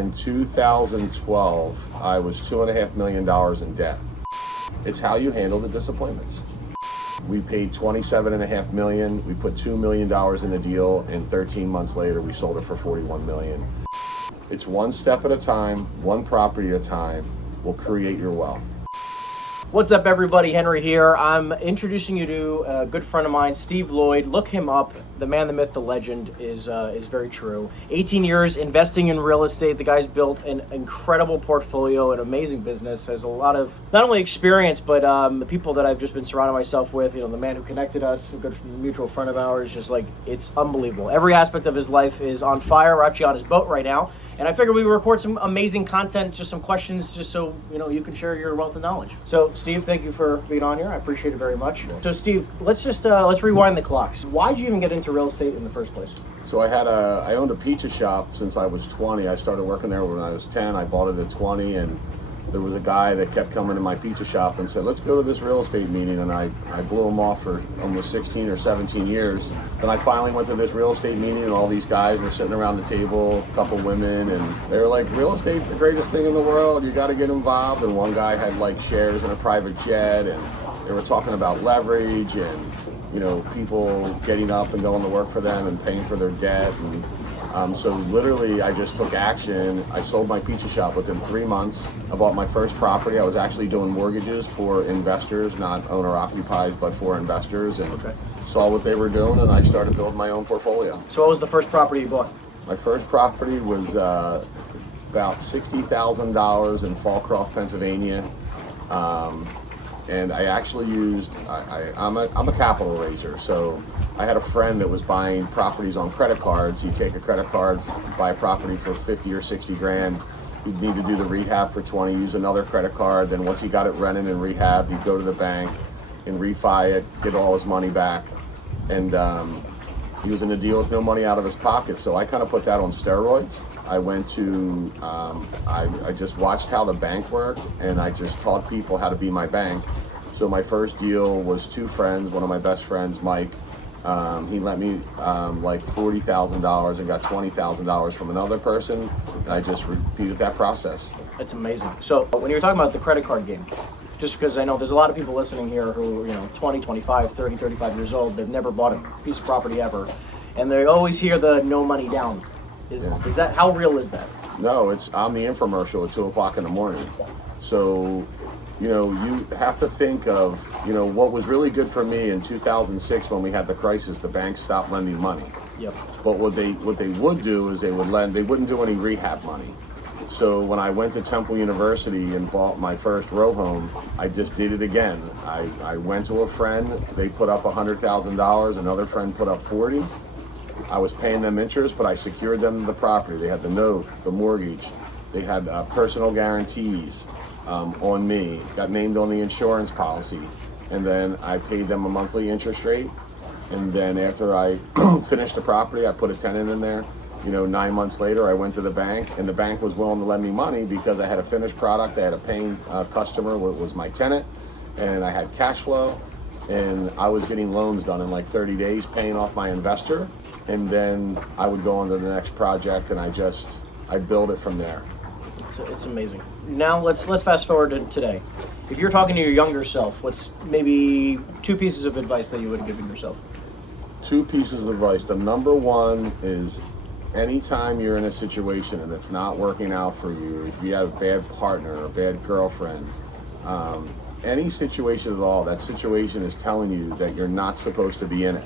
in 2012, I was $2.5 million in debt. It's how you handle the disappointments. We paid $27.5 million. We put $2 million in the deal, and 13 months later, we sold it for $41 million. It's one step at a time, one property at a time will create your wealth. What's up, everybody? Henry here. I'm introducing you to a good friend of mine, Steve Lloyd. Look him up. The man, the myth, the legend is very true. 18 years investing in real estate. The guy's built an incredible portfolio, an amazing business. Has a lot of not only experience, but the people that I've just been surrounding myself with. You know, the man who connected us, a good mutual friend of ours. Just like, it's unbelievable. Every aspect of his life is on fire. We're actually on his boat right now. And I figured we would record some amazing content, just some questions, just so you can share your wealth of knowledge. So, Steve, thank you for being on here. I appreciate it very much. So, Steve, let's rewind the clocks. Why did you even get into real estate in the first place? So I owned a pizza shop since I was 20. I started working there when I was 10. I bought it at 20, and there was a guy that kept coming to my pizza shop and said, let's go to this real estate meeting. And I blew him off for almost 16 or 17 years. Then I finally went to this real estate meeting, and all these guys were sitting around the table, a couple women, and they were like, real estate's the greatest thing in the world. You got to get involved. And one guy had like shares in a private jet, and they were talking about leverage and people getting up and going to work for them and paying for their debt. And so literally I just took action. I sold my pizza shop within 3 months. I bought my first property. I was actually doing mortgages for investors, not owner-occupied, but for investors, and saw what they were doing, and I started building my own portfolio. So what was the first property you bought? My first property was about $60,000 in Fallcroft, Pennsylvania. And I actually used, I'm a capital raiser, so I had a friend that was buying properties on credit cards. He'd take a credit card, buy a property for 50 or 60 grand. He'd need to do the rehab for 20, use another credit card. Then once he got it rented and rehab, he'd go to the bank and refi it, get all his money back. And he was in a deal with no money out of his pocket. So I kind of put that on steroids. I went to, I just watched how the bank worked, and I just taught people how to be my bank. So my first deal was two friends, one of my best friends, Mike. He lent me like $40,000 and got $20,000 from another person, and I just repeated that process. That's amazing. So when you were talking about the credit card game, just because I know there's a lot of people listening here who are 20, 25, 30, 35 years old, they've never bought a piece of property ever, and they always hear the no money down. Is that, how real is that? No, it's on the infomercial at 2 o'clock in the morning. So, you have to think of, what was really good for me in 2006 when we had the crisis. The banks stopped lending money. Yep. But what they would do is they wouldn't do any rehab money. So when I went to Temple University and bought my first row home, I just did it again. I went to a friend, they put up $100,000, another friend put up 40. I was paying them interest, but I secured them the property. They had the note, the mortgage. They had personal guarantees on me, got named on the insurance policy. And then I paid them a monthly interest rate. And then after I finished the property, I put a tenant in there. 9 months later, I went to the bank, and the bank was willing to lend me money because I had a finished product. I had a paying customer, was my tenant, and I had cash flow. And I was getting loans done in like 30 days, paying off my investor. And then I would go on to the next project, and I build it from there. It's amazing. Now let's fast forward to today. If you're talking to your younger self, what's maybe 2 pieces of advice that you would have given yourself? 2 pieces of advice. The number one is, anytime you're in a situation and it's not working out for you, if you have a bad partner or a bad girlfriend, any situation at all, that situation is telling you that you're not supposed to be in it.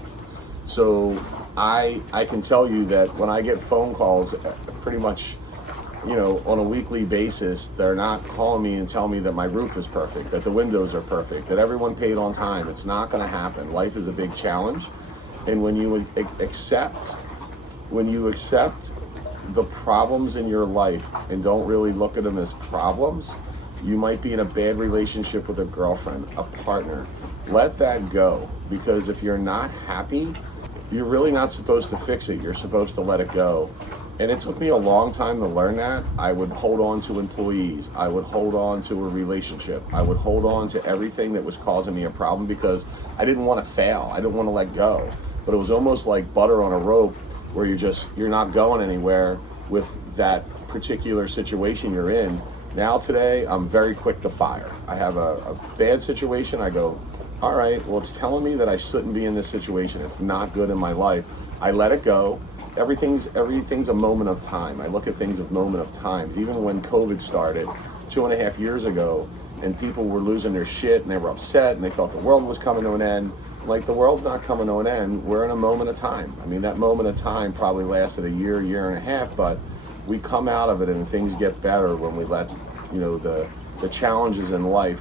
So I can tell you that when I get phone calls pretty much, on a weekly basis, they're not calling me and telling me that my roof is perfect, that the windows are perfect, that everyone paid on time. It's not going to happen. Life is a big challenge. And when you accept the problems in your life and don't really look at them as problems, you might be in a bad relationship with a girlfriend, a partner. Let that go, because if you're not happy, you're really not supposed to fix it. You're supposed to let it go. And it took me a long time to learn that. I would hold on to employees. I would hold on to a relationship. I would hold on to everything that was causing me a problem because I didn't want to fail. I didn't want to let go. But it was almost like butter on a rope, where you're not going anywhere with that particular situation you're in. Now today, I'm very quick to fire. I have a bad situation, I go, all right, well, it's telling me that I shouldn't be in this situation. It's not good in my life. I let it go. Everything's a moment of time. I look at things as moment of times. Even when COVID started 2.5 years ago, and people were losing their shit and they were upset and they thought the world was coming to an end. Like, the world's not coming to an end. We're in a moment of time. I mean, that moment of time probably lasted a year and a half, but we come out of it and things get better when we let, you know, the challenges in life,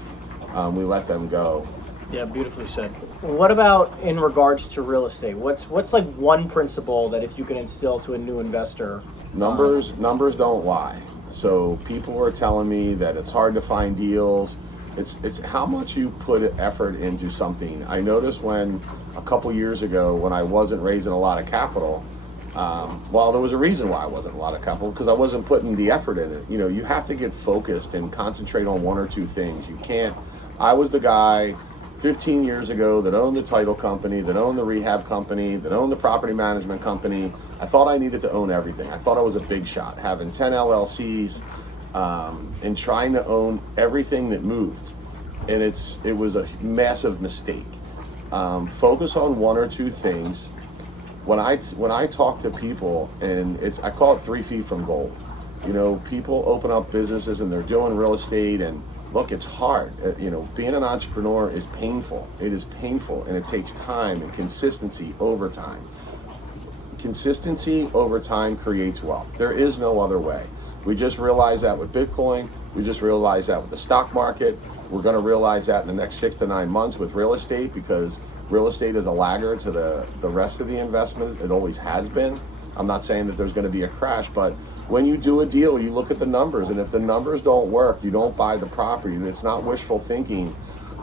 we let them go. Yeah, beautifully said. What about in regards to real estate? What's like one principle that if you can instill to a new investor? Numbers don't lie. So people are telling me that it's hard to find deals. It's how much you put effort into something. I noticed when a couple years ago when I wasn't raising a lot of capital, well, there was a reason why I wasn't a lot of capital, because I wasn't putting the effort in it. You know, you have to get focused and concentrate on one or two things. You can't. I was the guy 15 years ago that owned the title company, that owned the rehab company, that owned the property management company. I thought I needed to own everything. I thought I was a big shot, having 10 LLCs and trying to own everything that moved. And it was a massive mistake. Focus on one or two things. When I talk to people, and I call it 3 feet from gold. You know, people open up businesses and they're doing real estate, and look, it's hard. You know, being an entrepreneur is painful. It is painful, and it takes time and consistency over time. Consistency over time creates wealth. There is no other way. We just realized that with Bitcoin. We just realized that with the stock market. We're going to realize that in the next 6 to 9 months with real estate, because real estate is a laggard to the rest of the investment. It always has been. I'm not saying that there's going to be a crash, but when you do a deal, you look at the numbers, and if the numbers don't work, you don't buy the property. It's not wishful thinking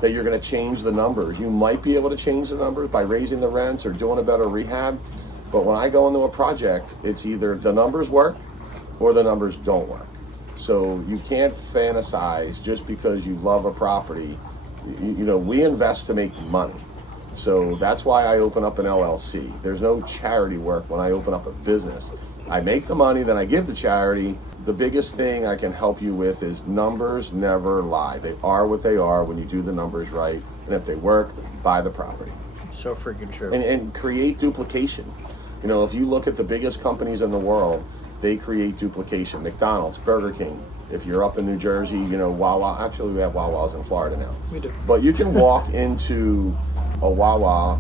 that you're going to change the numbers. You might be able to change the numbers by raising the rents or doing a better rehab, but when I go into a project, it's either the numbers work or the numbers don't work. So you can't fantasize just because you love a property. You know, we invest to make money. So that's why I open up an LLC. There's no charity work when I open up a business. I make the money, then I give to charity. The biggest thing I can help you with is numbers never lie. They are what they are when you do the numbers right. And if they work, buy the property. So freaking true. And create duplication. You know, if you look at the biggest companies in the world, they create duplication. McDonald's, Burger King. If you're up in New Jersey, you know, Wawa. Actually, we have Wawas in Florida now. We do. But you can walk into a Wawa,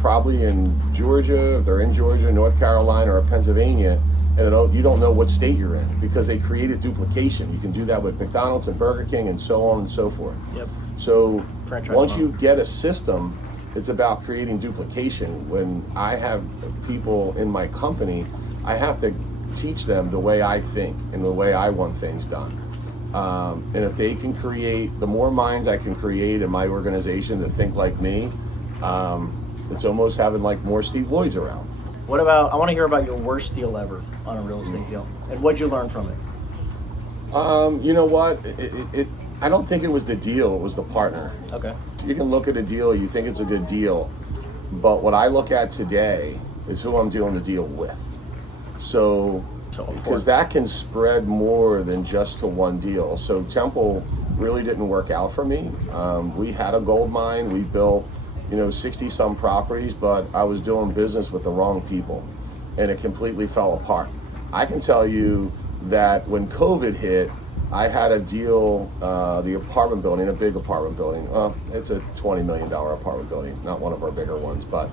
probably in Georgia, if they're in Georgia, North Carolina, or Pennsylvania, and you don't know what state you're in, because they created duplication. You can do that with McDonald's and Burger King and so on and so forth. Yep. So Franchise once model. you get a system, it's about creating duplication. When I have people in my company, I have to teach them the way I think and the way I want things done. And if they can create, the more minds I can create in my organization that think like me, it's almost having like more Steve Lloyds around. What about, I want to hear about your worst deal ever on a real estate deal, and what'd you learn from it? You know what? I don't think it was the deal, it was the partner. Okay. You can look at a deal, you think it's a good deal, but what I look at today is who I'm doing the deal with. So because that can spread more than just to one deal. So Temple really didn't work out for me. We had a gold mine, we built, 60 some properties, but I was doing business with the wrong people, and it completely fell apart. I can tell you that when COVID hit, I had a deal, the apartment building, a big apartment building. It's a $20 million apartment building, not one of our bigger ones, but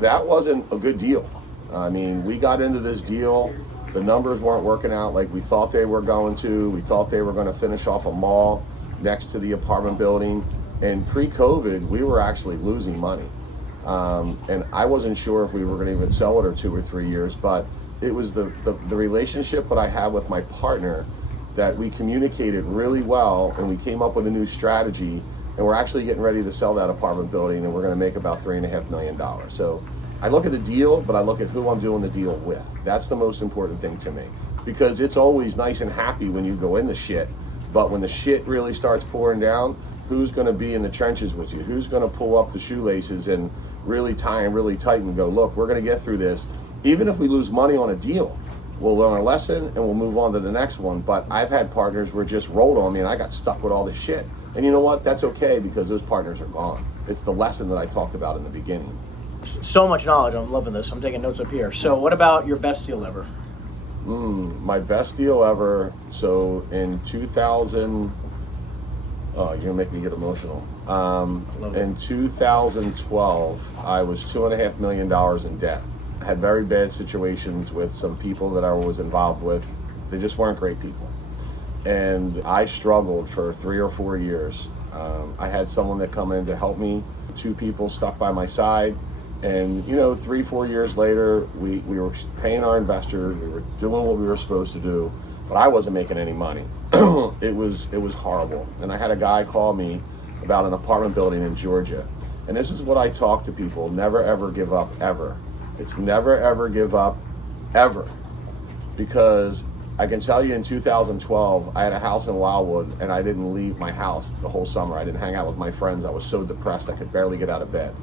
that wasn't a good deal. I mean, we got into this deal, the numbers weren't working out like we thought they were going to. We thought they were going to finish off a mall next to the apartment building. And pre-COVID, we were actually losing money. And I wasn't sure if we were going to even sell it or 2 or 3 years, but it was the relationship that I had with my partner that we communicated really well, and we came up with a new strategy, and we're actually getting ready to sell that apartment building, and we're going to make about $3.5 million. So I look at the deal, but I look at who I'm doing the deal with. That's the most important thing to me, because it's always nice and happy when you go in the shit, but when the shit really starts pouring down, who's going to be in the trenches with you? Who's going to pull up the shoelaces and really tie them really tight and go, look, we're going to get through this. Even if we lose money on a deal, we'll learn a lesson and we'll move on to the next one. But I've had partners where just rolled on me and I got stuck with all this shit. And you know what? That's okay, because those partners are gone. It's the lesson that I talked about in the beginning. So much knowledge. I'm loving this. I'm taking notes up here. So what about your best deal ever? My best deal ever. So in 2000, oh, you're gonna make me get emotional. In 2012, I was $2.5 million in debt. I had very bad situations with some people that I was involved with. They just weren't great people. And I struggled for 3 or 4 years. I had someone that come in to help me, 2 people stuck by my side. And 3, 4 years later, we were paying our investors, we were doing what we were supposed to do, but I wasn't making any money. It was horrible. And I had a guy call me about an apartment building in Georgia. And this is what I talk to people: never ever give up, ever. It's never ever give up, ever. Because I can tell you, in 2012, I had a house in Wildwood and I didn't leave my house the whole summer. I didn't hang out with my friends. I was so depressed I could barely get out of bed.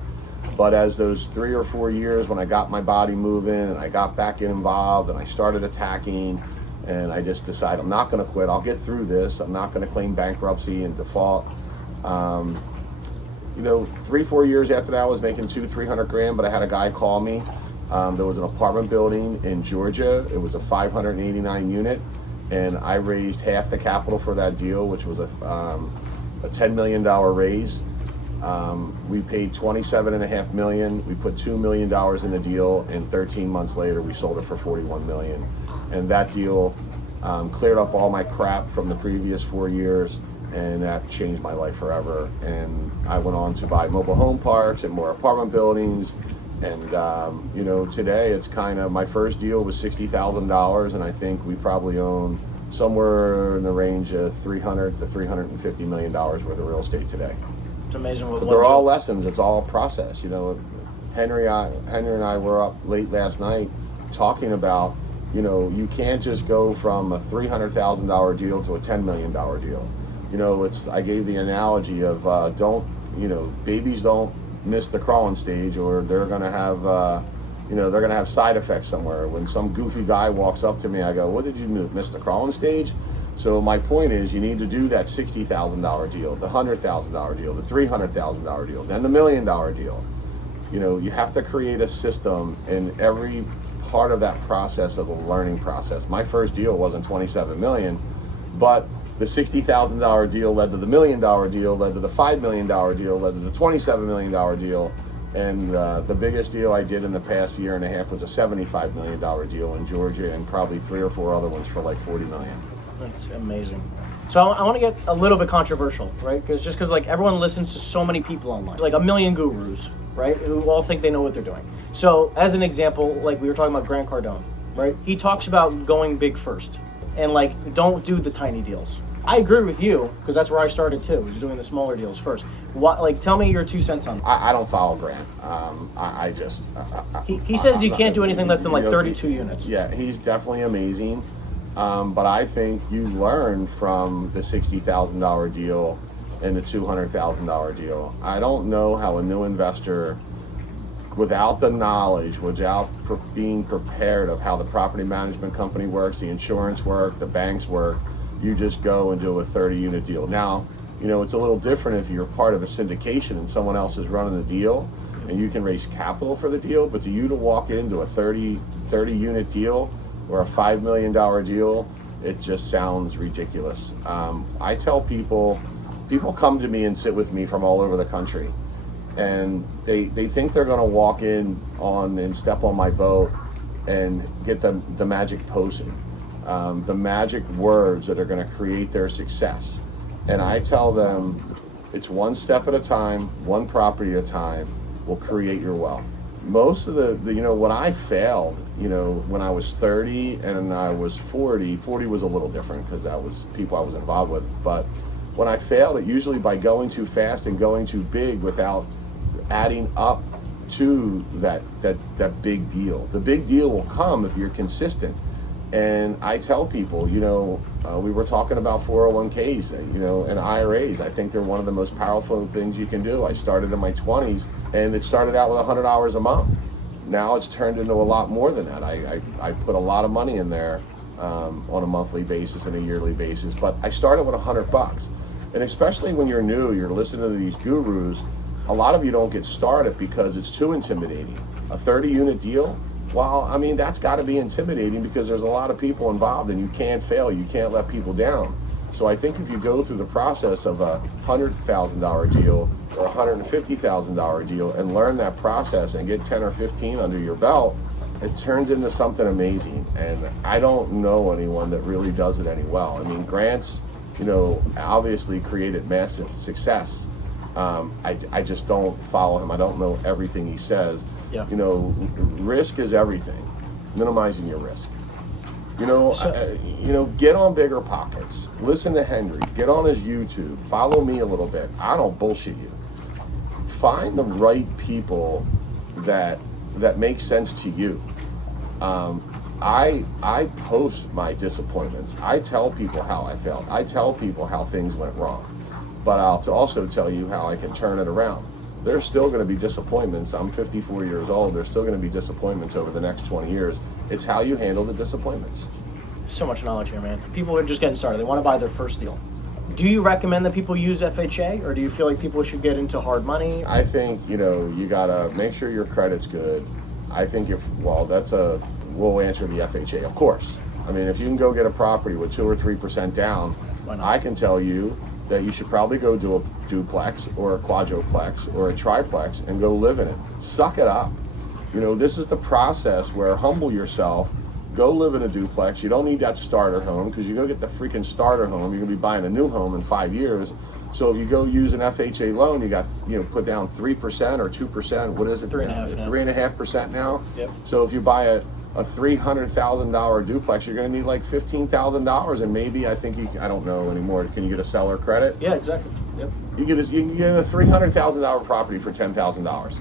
But as those 3 or 4 years, when I got my body moving and I got back involved and I started attacking, and I just decided I'm not going to quit. I'll get through this. I'm not going to claim bankruptcy and default. 3, 4 years after that, I was making $200-300 grand, but I had a guy call me. There was an apartment building in Georgia. It was a 589 unit, and I raised half the capital for that deal, which was a $10 million raise. We paid $27.5 million. We put $2 million in the deal, and 13 months later, we sold it for $41 million. And that deal cleared up all my crap from the previous 4 years, and that changed my life forever. And I went on to buy mobile home parks and more apartment buildings. And today it's kind of, my first deal was $60,000, and I think we probably own somewhere in the range of $300 to $350 million worth of real estate today. It's amazing. But they're all lessons. It's all a process. Henry and I were up late last night talking about, you can't just go from a $300,000 deal to a $10 million deal. I gave the analogy of babies don't miss the crawling stage, or they're gonna have side effects somewhere. When some goofy guy walks up to me, I go, "What did you miss the crawling stage?" So my point is, you need to do that $60,000 deal, the $100,000 deal, the $300,000 deal, then the $1 million deal. You have to create a system in every part of that process, of the learning process. My first deal wasn't 27 million, but the $60,000 deal led to the $1 million deal, led to the $5 million deal, led to the $27 million deal. And the biggest deal I did in the past year and a half was a $75 million deal in Georgia, and probably 3 or 4 other ones for like 40 million. That's amazing. So I want to get a little bit controversial, right? Because like everyone listens to so many people online, like a million gurus, right? Who all think they know what they're doing. So as an example, like we were talking about Grant Cardone, right? He talks about going big first, and like don't do the tiny deals. I agree with you, because that's where I started too, was doing the smaller deals first. What, tell me your 2 cents on that. I don't follow Grant. He says you can't do anything less than like 32 units. Yeah, he's definitely amazing. But I think you learn from the $60,000 deal and the $200,000 deal. I don't know how a new investor, without the knowledge, without being prepared of how the property management company works, the insurance work, the banks work, you just go and do a 30-unit deal. Now, it's a little different if you're part of a syndication and someone else is running the deal and you can raise capital for the deal, but to you to walk into a 30-unit deal or a $5 million deal, it just sounds ridiculous. I tell people come to me and sit with me from all over the country, and they think they're gonna walk in on and step on my boat and get the magic potion, the magic words that are gonna create their success. And I tell them, it's one step at a time, one property at a time will create your wealth. Most of the when I failed, when I was 30 and I was 40 was a little different because that was people I was involved with. But when I failed, it usually by going too fast and going too big without adding up to that big deal. The big deal will come if you're consistent. And I tell people, we were talking about 401ks, and IRAs. I think they're one of the most powerful things you can do. I started in my 20s, and it started out with $100 a month. now it's turned into a lot more than that. I put a lot of money in there on a monthly basis and a yearly basis, but I started with $100. And especially when you're new, you're listening to these gurus, a lot of you don't get started because it's too intimidating. A 30-unit deal, well, I mean, that's got to be intimidating because there's a lot of people involved and you can't fail, you can't let people down. So I think if you go through the process of a $100,000 deal or a $150,000 deal and learn that process and get 10 or 15 under your belt, it turns into something amazing. And I don't know anyone that really does it any well. I mean, Grant's, obviously created massive success. I just don't follow him. I don't know everything he says. Yeah. Risk is everything. Minimizing your risk. Get on Bigger Pockets. Listen to Henry. Get on his YouTube. Follow me a little bit. I don't bullshit you. Find the right people that make sense to you. I post my disappointments. I tell people how I felt. I tell people how things went wrong. But I'll also tell you how I can turn it around. There's still going to be disappointments. I'm 54 years old. There's still going to be disappointments over the next 20 years. It's how you handle the disappointments. So much knowledge here, man. People are just getting started. They want to buy their first deal. Do you recommend that people use FHA, or do you feel like people should get into hard money? I think, you got to make sure your credit's good. I think we'll answer the FHA, of course. I mean, if you can go get a property with 2 or 3% down, I can tell you that you should probably go do a duplex or a quadruplex or a triplex and go live in it. Suck it up. This is the process where humble yourself, go live in a duplex. You don't need that starter home because you go get the freaking starter home, you're gonna be buying a new home in 5 years. So if you go use an FHA loan, you got, put down 3% or 2%, what is it? 3.5% now. Yep. So if you buy a $300,000 duplex, you're going to need like $15,000, and maybe I don't know anymore. Can you get a seller credit? Yeah, exactly. Yep. You can get a $300,000 property for $10,000.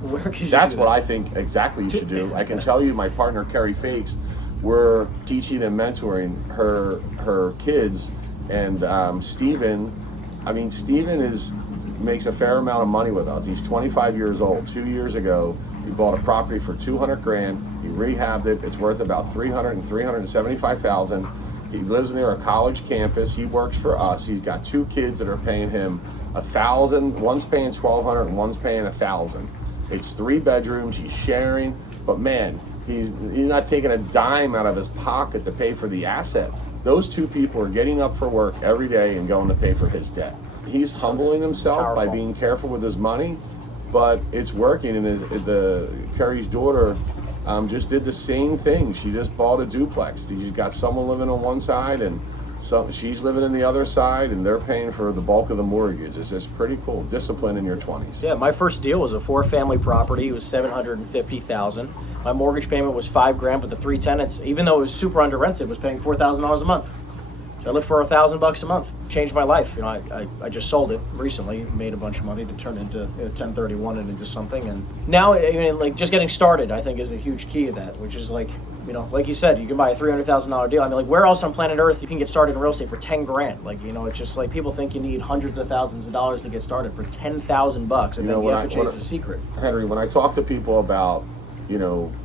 Where could you That's do what that? I think exactly you should do. I can tell you, my partner Carrie Fakes, we're teaching and mentoring her kids, and Steven makes a fair amount of money with us. He's 25 years old. 2 years ago, he bought a property for $200,000. He rehabbed it. It's worth about $300,000 and $375,000. He lives near a college campus. He works for us. He's got 2 kids that are paying him $1,000. One's paying $1,200 and one's paying $1,000. It's 3 bedrooms. He's sharing, but man, he's not taking a dime out of his pocket to pay for the asset. Those 2 people are getting up for work every day and going to pay for his debt. He's humbling himself by being careful with his money, but it's working. And Carrie's daughter just did the same thing. She just bought a duplex. She's got someone living on one side and she's living in the other side, and they're paying for the bulk of the mortgage. It's just pretty cool. Discipline in your 20s. Yeah, my first deal was a 4-family property. It was $750,000. My mortgage payment was $5,000, but the 3 tenants, even though it was super under rented, was paying $4,000 a month. So I lived for $1,000 a month. Changed my life. I just sold it recently, made a bunch of money to turn into 1031 and into something. And now, just getting started, I think, is a huge key of that, which is like you said, you can buy a $300,000 deal. Where else on planet Earth you can get started in real estate for $10,000? It's just like people think you need hundreds of thousands of dollars to get started for $10,000, and then the FHA is the secret. Henry, when I talk to people about,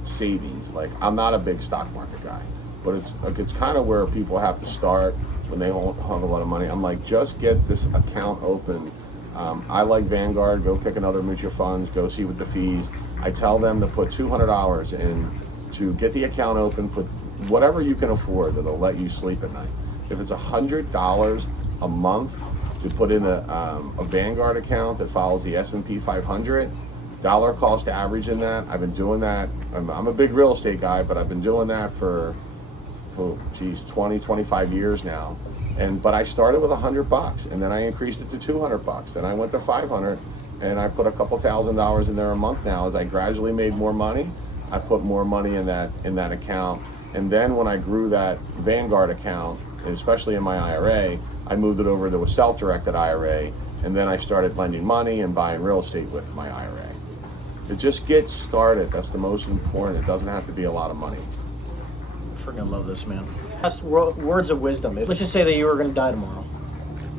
savings, I'm not a big stock market guy, but it's kind of where people have to start when they don't have a lot of money. I'm like, just get this account open. I like Vanguard. Go pick another mutual funds. Go see what the fees. I tell them to put $200 in to get the account open. Put whatever you can afford that'll let you sleep at night. If it's $100 a month to put in a Vanguard account that follows the S&P 500, dollar cost average in that. I've been doing that. I'm a big real estate guy, but I've been doing that for 20, 25 years now. But I started with $100, and then I increased it to $200. Then I went to $500, and I put a couple $1,000s in there a month now. As I gradually made more money, I put more money in that account. And then when I grew that Vanguard account, and especially in my IRA, I moved it over to a self-directed IRA, and then I started lending money and buying real estate with my IRA. To just get started, that's the most important. It doesn't have to be a lot of money. Freaking love this, man. That's words of wisdom. Let's just say that you were going to die tomorrow.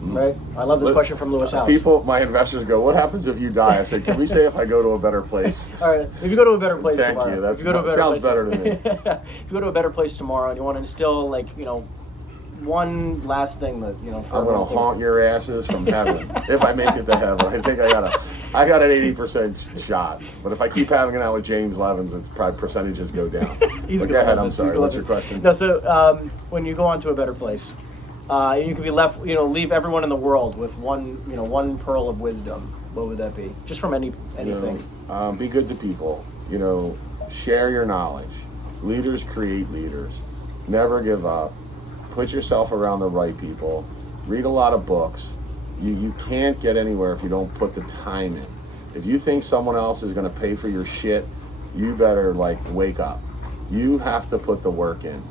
Right? I love this question from Lewis House. People, my investors go, what happens if you die? I said, can we say if I go to a better place? All right, if you go to a better place Thank tomorrow. you. That place, sounds better to me. If you go to a better place tomorrow and you want to instill, like, you know, one last thing that, you know, I'm going to haunt your asses from heaven if I make it to heaven. I think I got an 80% shot. But if I keep having it out with James Levins, it's probably percentages go down. But go ahead, I'm sorry. What's your question? No, so when you go on to a better place, you can be left, you know, leave everyone in the world with one pearl of wisdom. What would that be? Just from anything. You know, be good to people. You know, share your knowledge. Leaders create leaders. Never give up. Put yourself around the right people. Read a lot of books. You can't get anywhere if you don't put the time in. If you think someone else is going to pay for your shit, you better like wake up. You have to put the work in.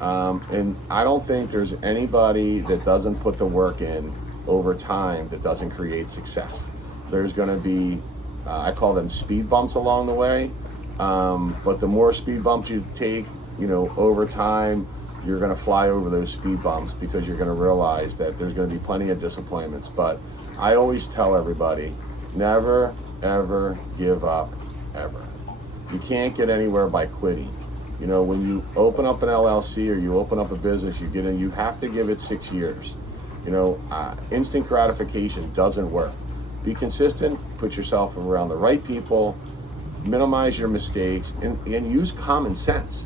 And I don't think there's anybody that doesn't put the work in over time that doesn't create success. There's going to be, I call them speed bumps along the way. But the more speed bumps you take, you know, over time, you're going to fly over those speed bumps because you're going to realize that there's going to be plenty of disappointments. But I always tell everybody, never, ever give up, ever. You can't get anywhere by quitting. You know, when you open up an LLC or you open up a business, you have to give it 6 years. You know, instant gratification doesn't work. Be consistent, put yourself around the right people, minimize your mistakes, and use common sense.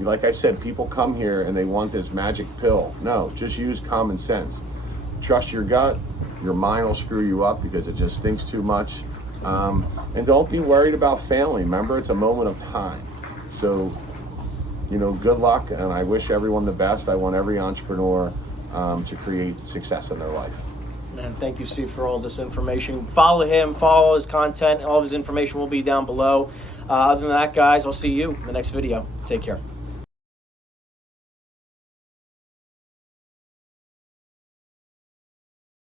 Like I said, people come here and they want this magic pill. No, just use common sense. Trust your gut. Your mind will screw you up because it just thinks too much. And don't be worried about failing. Remember, it's a moment of time. So, you know, good luck, and I wish everyone the best. I want every entrepreneur to create success in their life. And thank you, Steve, for all this information. Follow him, follow his content. All of his information will be down below. Other than that, guys, I'll see you in the next video. Take care.